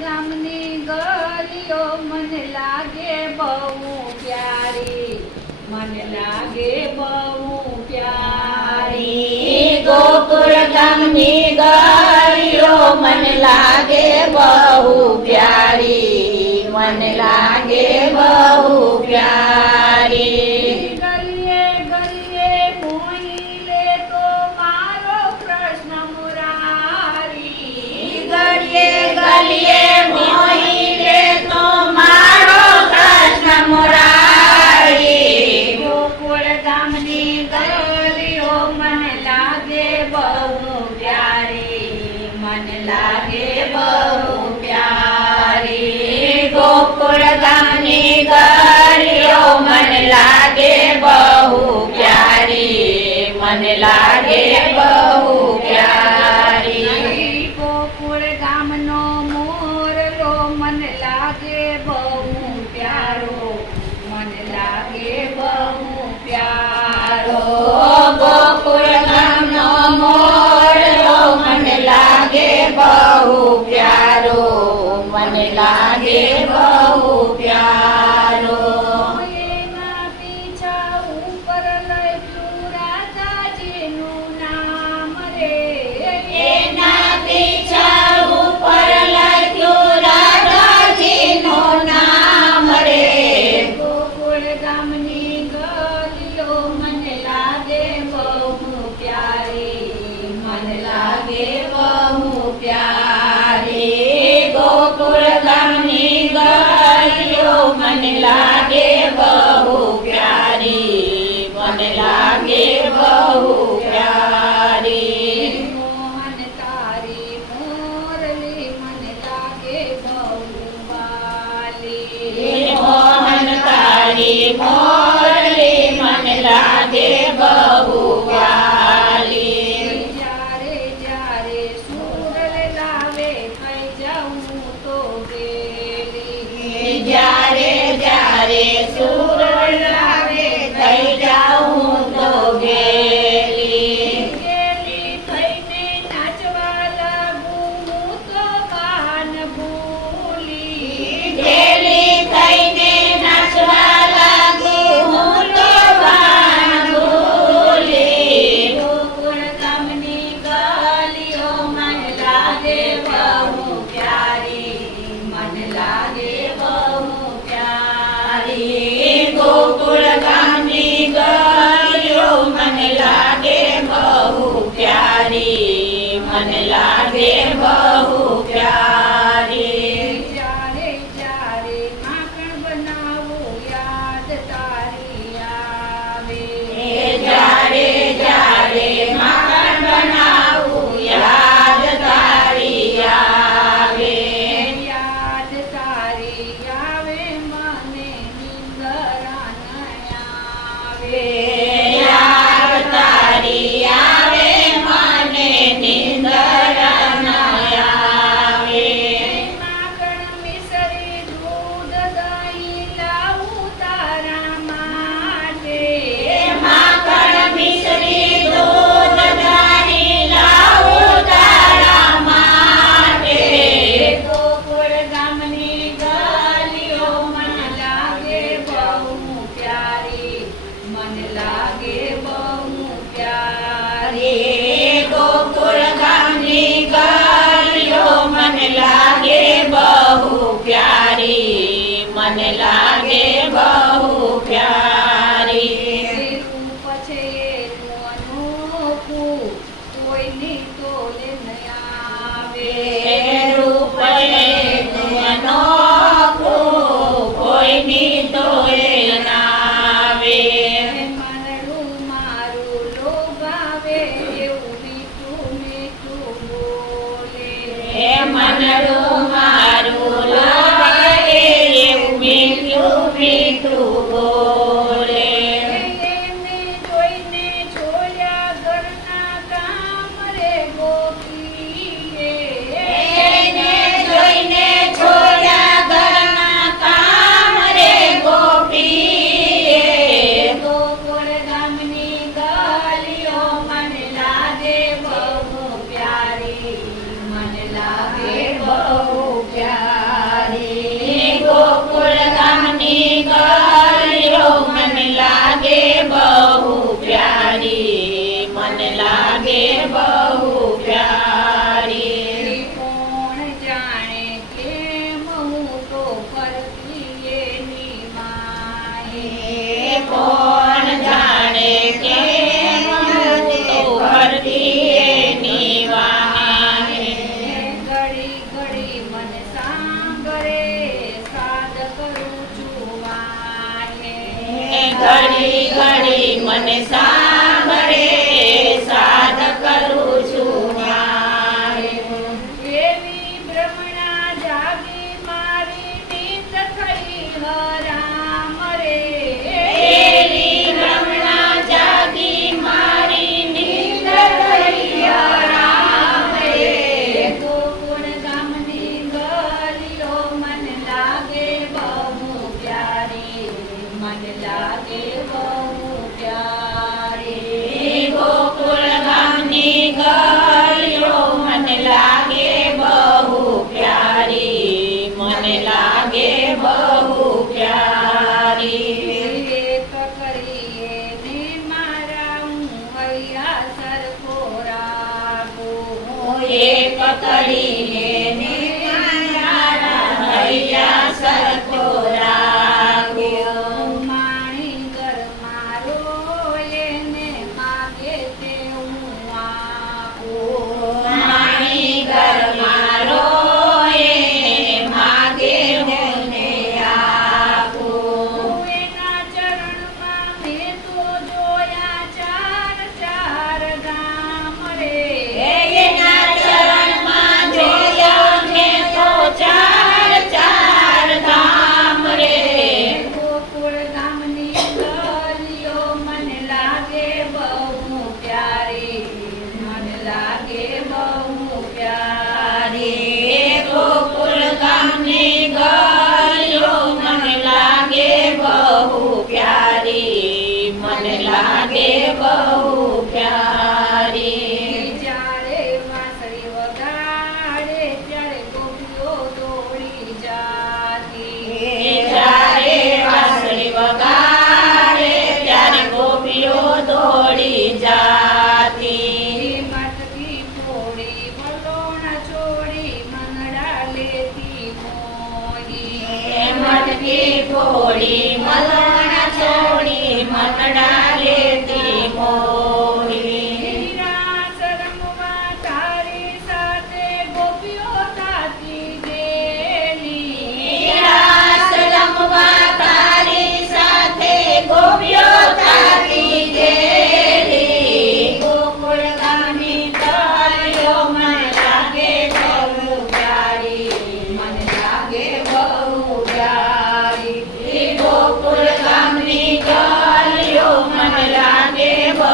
ગામની ગલીઓ મને લાગે બહુ પ્યારી, મને લાગે બહુ પ્યારી. ગોકુળ ગામની ગલીઓ મને લાગે બહુ પ્યારી, મને લાગે બહુ પ્યારી. ગલીએ ગલીએ મોહી લે તો મારો કૃષ્ણ મુરારી. ગલીએ ગલીએ મોહી લે તો મારો કૃષ્ણ મુરારી. ગોકુળ ગામની ગલીઓ મને લાગે બહુ પ્યારી, મને લાગે બહુ પ્યારી. ગોકુળ ગામની ગલીઓ મને લાગે બહુ પ્યારી, મને લાગે બહુ પ્યારી. ગોકુળ ગામનો મોરલો મને લાગે બહુ પ્યારો, મને લાગે બહુ પ્યારો. ગોકુળ ગામનો મોરલો મને લાગે બહુ પ્યારો, મને લાગે બહુ પ્યારો. એના પીછા ઉપર લખ્યું રાજાજીનું નામ રે. એના પીછા ઉપર લખ્યું રાજાજીનું નામ રે. ગોકુળ ગામની ગલીઓ મને લાગે બહુ પ્યારી, મને લાગે બહુ પ્યારી. ગોકુળ ગામની ગલીઓ મને લાગે બહુ પ્યારી, મને લાગે બહુ પ્યારી. મોહન તારી મોરલી મને લાગે બહુ વાલી. મોહન તારી મોરલી મને લાગે બહુ વાલી. જ્યારે જ્યારે સુરલ લાવે થઈ જાઉં તો ગેલી. જ્યારે જ્યારે સુર લાવે થઈ જાઉં તો ગેલી. ગેલી થઈને નાચવા લાગુ હું તો ભાન ભૂલી. ગેલી થઈને નાચવા લાગુ હું તો ભાન ભૂલી. ગોકુળ ગામની ગલીઓ મને લાગે બહુ પ્યારી, મને લાગે બહુ પ્યારી. ગોકુળ ગામની ગલીઓ મને લાગે બહુ પ્યારી, મને લાગે બહુ પ્યારી. જ્યારે જ્યારે માખણ બનાવું યાદ તારી આવે. જ્યારે જ્યારે માખણ બનાવું યાદ તારી આવે. યાદ તારી આવે મને નિંદરા ન આવે. યાદ તારી આવે મને નિંદરા ન આવે. માખણ મિસરી દૂધ દહીં લાવું તારા માટે. માખણ મિશ્રી દૂધ દહીં લાવું તારા માટે. ગોકુળ ગામની ગલીઓ મને લાગે બહુ પ્યારી, મને લાગે બહુ પ્યારી. ગોકુળ ગામની ગલીઓ મને લાગે બહુ પ્યારી, મને લાગે બહુ પ્યારી. રૂપ છે એનું અનોખું, કોઈની તોલે ન આવે. રૂપ એનું અનોખું, કોઈની તોય નાવે. મારું મારું લોભાવે એવું મીઠું મીઠું બોલે. મનડું મારું લાગે એવું મીઠું મીઠું બોલે. એને જોઈને છોડ્યા ઘરના કામ રે ગોપીએ. એને જોઈને છોડ્યા ઘરના કામ રે ગોપીએ. ગોકુળ ગામની ગલીઓ મને લાગે બહુ પ્યારી, મને લાગે બહુ પ્યારી. ઘડી મને સાંભળે સાદ કરું છું માને ઘડી ઘડી મને સાંભળે સાદ કરું છું મારે એવી ભ્રમણા જાગી મારી નીંદ થઈ હરામ રે એવી ભ્રમણા જાગી મારી નીંદ થઈ હરામ રે ગોકુળ ગામની ગલીઓ મન લાગે બહુ પ્યારી મન લાગે બહુ પ્યારી ગોકુળ ગામની ગલીઓ મને લાગે બહુ પ્યારી મને લાગે બહુ પ્યારી એક કરીએ ને મારા હું હૈયા સરખો રાખું એક કરીને ને મારા હૈયા સરખો રાખ્યો માણી ઘર મારો એને માગે તે હું આપું માણી ઘર મારો એને માગે મને આપું હું એના ચરણમાં મેં તો જોયા ચાર ચાર ગામ રે એના ચરણમાં જોયા મેં તો ચાર ચાર ધામ રે ગોકુળ ગામની ગલીઓ મને લાગે બહુ પ્યારી મને લાગે બહુ પ્યારી ગોકુળ ગામની ગલીઓ મને લાગે બહુ પ્યારી મને લાગે બહુ પ્યારી જ્યારે વાંસળી વગાડે ત્યારે ગોપીઓ દોડી જાતી જ્યારે વાંસળી વગાડે ત્યારે ગોપીઓ દોડી જાતી મટકી ફોડી વલોણા છોડી મનડા લેતી મોહી મટકી ફોડી મલણ છોડી મનડા લેતી મોહી રાસ રમવા તારી સાથે ગોપીઓ થાતી ગેલી રાસ રમવા તારી સાથે ગોપીઓ થાતી ગયેલી ગોકુળ ગામની ગલીઓ મને લાગે બહુ પ્યારી મને લાગે બહુ પ્યારી ગોકુળ ગામની ગલીઓ મને લાગે બહુ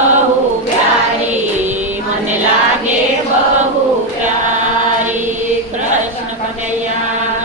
પ્યારી મને લાગે બહુ પ્યારી કૃષ્ણ કનૈયા